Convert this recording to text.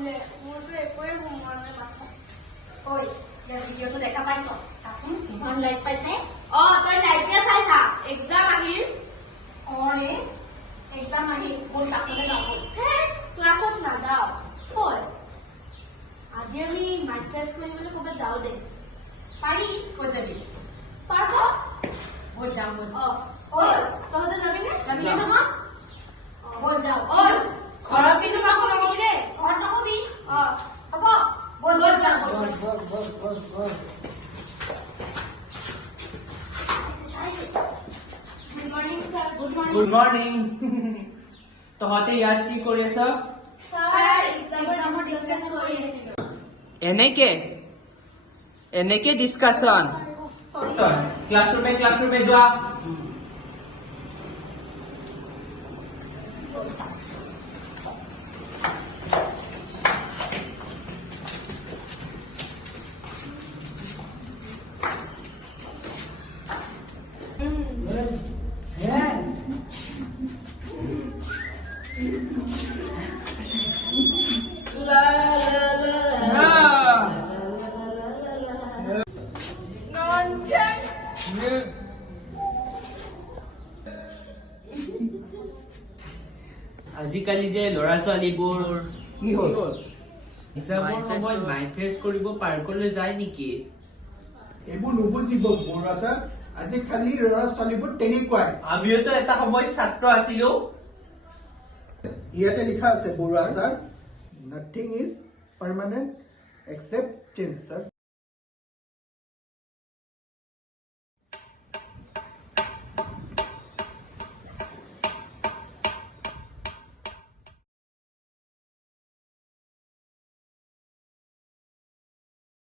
পঢ়িলে মোৰতো একোৱে সোমোৱা নাই মাথা ঐ ইয়াৰ ভিডিঅ'টো দেখা পাইছ চাচোন ইমান লাইক পাইছে অ তই লাইটে চাই থাক এক্সাম আহিল অঁ ৰে এক্সাম আহি মোৰ ক্লাছলৈ যাব হে ক্লাছত নাযাওঁ হয় আজি আমি মাইণ্ড ফ্ৰেছ কৰিবলৈ ক'ৰবাত যাওঁ দে পাৰি ক'ত যাবি ব'ল যাওঁ ব'ল অ गुड मॉर्निंग तो हाते याद की कोरे सब सर एग्ज़ाम पर हम डिस्कस कर रहे थे एनके एनके डिस्कशन क्लासरूम में क्लासरूम में जो. আজিকালি যে ল'ৰা ছোৱালীবোৰ কি হ'ল? এক্সামৰ সময়ত মাইণ্ড ফ্ৰেছ কৰিব পাৰ্কলৈ যায় নেকি? এইবোৰ নুবুজিব বৰুৱা ছাৰ। আজিকালি ল'ৰা ছোৱালীবোৰ তেনেকুৱাই। আমিওতো এটা সময়ত ছাত্ৰ আছিলো। ইয়াতে লিখা আছে Baruah sir nothing is permanent except change sir